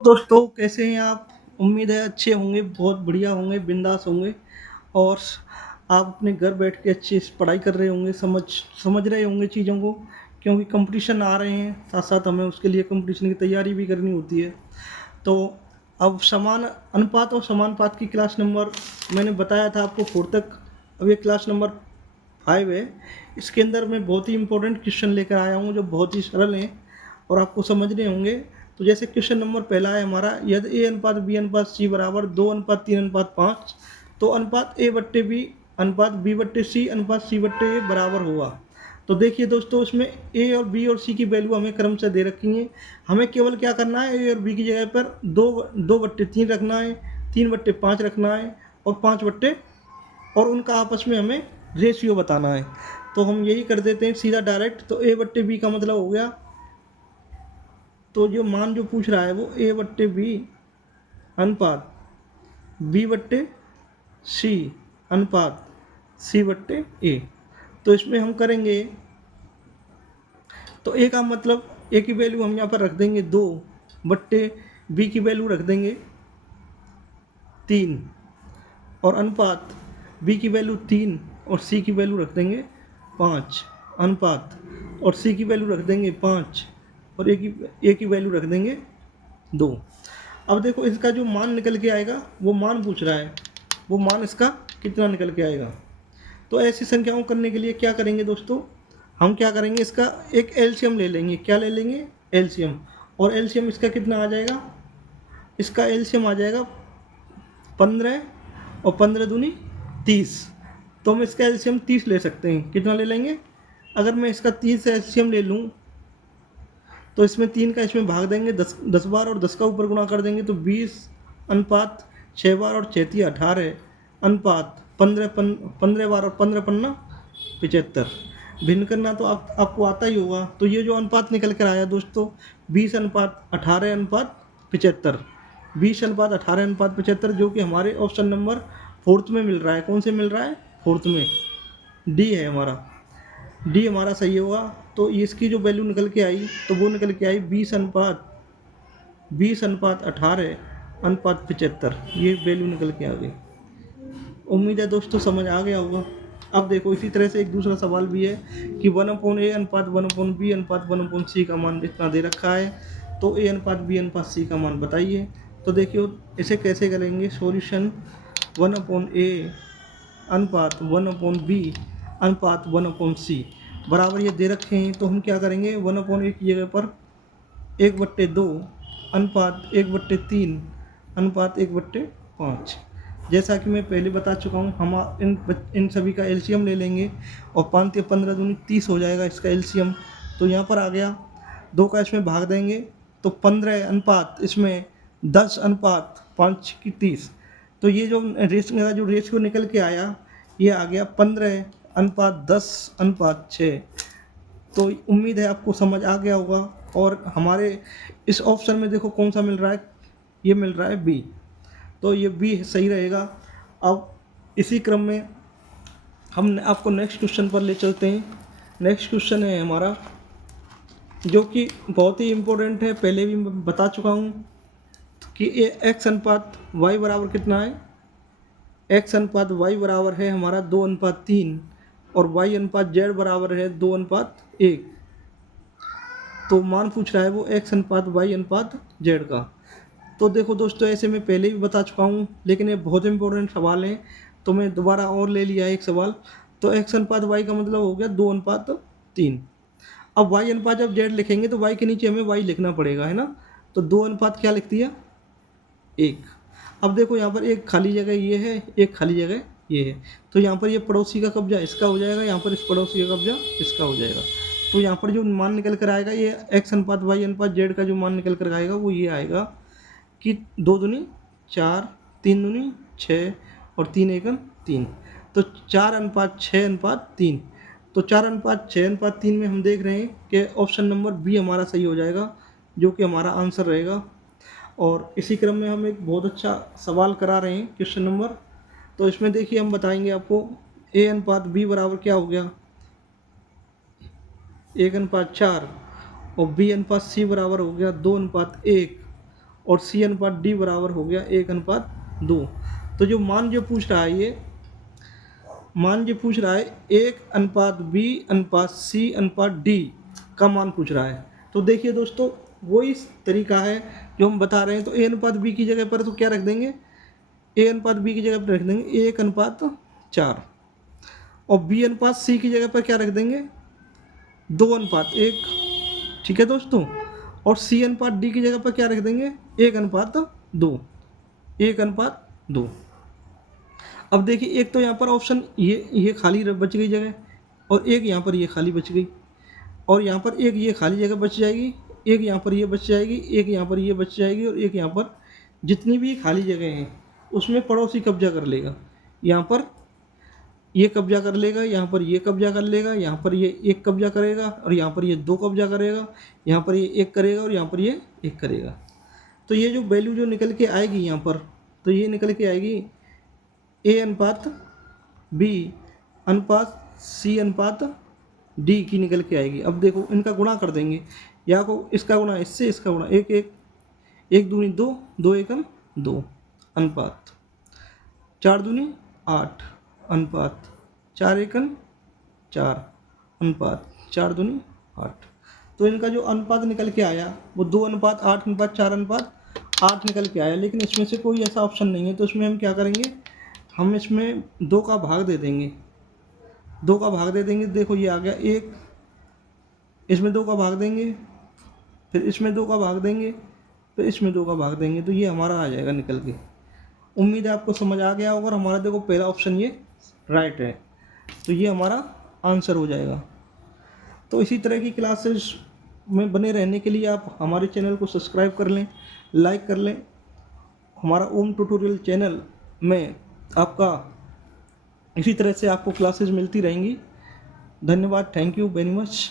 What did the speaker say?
दोस्तों कैसे हैं आप। उम्मीद है अच्छे होंगे, बहुत बढ़िया होंगे, बिंदास होंगे और आप अपने घर बैठ के अच्छी पढ़ाई कर रहे होंगे, समझ रहे होंगे चीज़ों को, क्योंकि कंपटीशन आ रहे हैं, साथ साथ हमें उसके लिए कंपटीशन की तैयारी भी करनी होती है। तो अब समान अनुपात और समानुपात की क्लास नंबर मैंने बताया था आपको 4 तक। अब ये क्लास नंबर 5 है। इसके अंदर मैं बहुत ही इंपॉर्टेंट क्वेश्चन लेकर आया हूँ जो बहुत ही सरल हैं और आपको समझने होंगे। तो जैसे क्वेश्चन नंबर पहला है हमारा, यदि ए अनुपात बी अनुपात सी बराबर 2:3:5, तो अनुपात ए बट्टे बी अनुपात बी बट्टे सी अनुपात सी बट्टे ए बराबर होगा। तो देखिए दोस्तों, उसमें ए और बी और सी की वैल्यू हमें क्रम से दे रखी है। हमें केवल क्या करना है, ए और बी की जगह पर 2/3 रखना है, 3/5 रखना है और 5 बट्टे और उनका आपस में हमें रेशियो बताना है। तो हम यही कर देते हैं सीधा डायरेक्ट। तो ए बट्टे बी का मतलब हो गया, तो जो मान जो पूछ रहा है वो ए बट्टे बी अनुपात बी बट्टे सी अनुपात सी बट्टे ए। तो इसमें हम करेंगे, तो ए का मतलब ए की वैल्यू हम यहाँ पर रख देंगे 2 बट्टे बी की वैल्यू रख देंगे 3 और अनुपात बी की वैल्यू 3 और सी की वैल्यू रख देंगे 5 अनुपात और सी की वैल्यू रख देंगे 5 और ए की वैल्यू रख देंगे 2। अब देखो इसका जो मान निकल के आएगा, वो मान पूछ रहा है, वो मान इसका कितना निकल के आएगा। तो ऐसी संख्याओं करने के लिए क्या करेंगे दोस्तों, हम क्या करेंगे, इसका एक एलसीएम ले लेंगे। क्या ले लेंगे, एलसीएम। और एलसीएम इसका कितना आ जाएगा, इसका एलसीएम आ जाएगा 15 और 15 दूनी 30। तो हम इसका एलसीएम 30 ले सकते हैं। कितना ले लेंगे, अगर मैं इसका 30 एलसीएम ले लूँ तो इसमें 3 का इसमें भाग देंगे 10 बार और 10 का ऊपर गुणा कर देंगे तो 20 अनुपात 6 बार और 6 × 18 अनुपात 15 बार और 15 पन्ना 75। भिन्न करना तो आपको आता ही होगा। तो ये जो अनुपात निकल कर आया दोस्तों, 20:18:75, 20:18:75, जो कि हमारे ऑप्शन नंबर 4 में मिल रहा है। कौन से मिल रहा है, 4 में, डी है हमारा, डी हमारा सही होगा। तो इसकी जो वैल्यू निकल के आई, तो वो निकल के आई 20:18:75, ये वैल्यू निकल के आ गई। उम्मीद है दोस्तों समझ आ गया होगा। अब देखो इसी तरह से एक दूसरा सवाल भी है कि 1/a अनुपात 1/b अनुपात 1/c का मान इतना दे रखा है, तो a अनुपात b अनुपात c का मान बताइए। तो देखिए इसे कैसे करेंगे सॉल्यूशन, 1/a अनुपात 1/b अनुपात 1/c बराबर ये दे रखे हैं। तो हम क्या करेंगे, 1/a की जगह पर 1/2 अनुपात 1/3 अनुपात 1/5। जैसा कि मैं पहले बता चुका हूँ, हम इन सभी का एलसीएम ले लेंगे और 5 × 15 दूनी 30 हो जाएगा इसका एलसीएम। तो यहाँ पर आ गया, 2 का इसमें भाग देंगे तो 15 अनुपात इसमें 10 अनुपात 5 की 30। तो ये जो रेशियो निकल के आया, ये आ गया 15:10:6। तो उम्मीद है आपको समझ आ गया होगा। और हमारे इस ऑप्शन में देखो कौन सा मिल रहा है, ये मिल रहा है बी। तो ये बी सही रहेगा। अब इसी क्रम में हम आपको नेक्स्ट क्वेश्चन पर ले चलते हैं। नेक्स्ट क्वेश्चन है हमारा, जो कि बहुत ही इम्पोर्टेंट है, पहले भी मैं बता चुका हूँ कि ये एक्स अनुपात वाई बराबर कितना है। एक्स अनुपात वाई बराबर है हमारा 2:3 और वाई अनुपात जेड बराबर है 2:1। तो मान पूछ रहा है वो एक्स अनुपात वाई अनुपात जेड का। तो देखो दोस्तों, ऐसे मैं पहले भी बता चुका हूँ, लेकिन ये बहुत इंपॉर्टेंट सवाल है, तो मैं दोबारा और ले लिया एक सवाल। तो एक्स अनुपात वाई का मतलब हो गया 2:3। अब वाई अनुपात जब जेड लिखेंगे तो वाई के नीचे हमें वाई लिखना पड़ेगा, है ना। तो 2 अनुपात क्या लिख दिया, 1। अब देखो यहाँ पर एक खाली जगह ये है, एक खाली जगह ये है। तो यहाँ पर ये पड़ोसी का कब्जा इसका हो जाएगा, यहाँ पर इस पड़ोसी का कब्जा इसका हो जाएगा। तो यहाँ पर जो मान निकल कर आएगा, ये एक्स अनुपात वाई अनुपात जेड का जो मान निकल कर आएगा वो ये आएगा कि 2 दूनी 4, 3 दूनी 6 और 3 एकम 3। तो 4:6:3। तो 4:6:3 में हम देख रहे हैं कि ऑप्शन नंबर बी हमारा सही हो जाएगा, जो कि हमारा आंसर रहेगा। और इसी क्रम में हम एक बहुत अच्छा सवाल करा रहे हैं, क्वेश्चन नंबर। तो इसमें देखिए हम बताएंगे आपको, a अनुपात b बराबर क्या हो गया, 1:4 और b अनुपात c बराबर हो गया 2:1 और सी अनुपात डी बराबर हो गया 1:2। तो जो मान जो पूछ रहा है ये मान जो पूछ रहा है 1:b/c/d का मान पूछ रहा है। तो देखिए दोस्तों, वही तरीका है जो हम बता रहे हैं। तो a/b की जगह पर तो क्या रख देंगे, a/b की जगह पर रख देंगे 1:4 और b/c की जगह पर क्या रख देंगे 2:1। ठीक है दोस्तों, और c/d की जगह पर क्या रख देंगे 1:2। 1:2। अब देखिए, एक तो यहाँ पर ऑप्शन ये खाली बच गई जगह, और एक यहाँ पर ये खाली बच गई, और यहाँ पर एक ये खाली जगह बच जाएगी, एक यहाँ पर ये बच जाएगी, एक यहाँ पर ये बच जाएगी, और एक यहाँ पर जितनी भी खाली जगह हैं उसमें पड़ोसी कब्जा कर लेगा। यहाँ पर ये कब्जा कर लेगा, यहाँ पर ये कब्जा कर लेगा, यहाँ पर ये एक कब्जा करेगा, और यहाँ पर ये 2 कब्जा करेगा, यहाँ पर ये 1 करेगा, और यहाँ पर ये 1 करेगा। तो ये जो वैल्यू जो निकल के आएगी यहाँ पर, तो ये निकल के आएगी a/b/c/d की निकल के आएगी। अब देखो, इनका गुणा कर देंगे, या को इसका गुणा इससे, इसका गुणा 1 1 1 दूनी 2 2 1 2 अनुपात 4 दूनी 8 अनुपात 4 1 4 अनुपात 4 दूनी 8। तो इनका जो अनुपात निकल के आया वो 2:8:4:8 निकल के आया। लेकिन इसमें से कोई ऐसा ऑप्शन नहीं है, तो इसमें हम क्या करेंगे, हम इसमें 2 का भाग दे देंगे। 2 का भाग दे देंगे, देखो ये आ गया 1, इसमें 2 का भाग देंगे, फिर इसमें 2 का भाग देंगे, फिर इसमें 2 का भाग देंगे, तो ये हमारा आ जाएगा निकल के। उम्मीद है आपको समझ आ गया होगा। और हमारा देखो पहला ऑप्शन ये राइट है, तो ये हमारा आंसर हो जाएगा। तो इसी तरह की क्लासेस में बने रहने के लिए आप हमारे चैनल को सब्सक्राइब कर लें, लाइक कर लें। हमारा ओम ट्यूटोरियल चैनल में आपका इसी तरह से आपको क्लासेस मिलती रहेंगी। धन्यवाद, थैंक यू वेरी मच।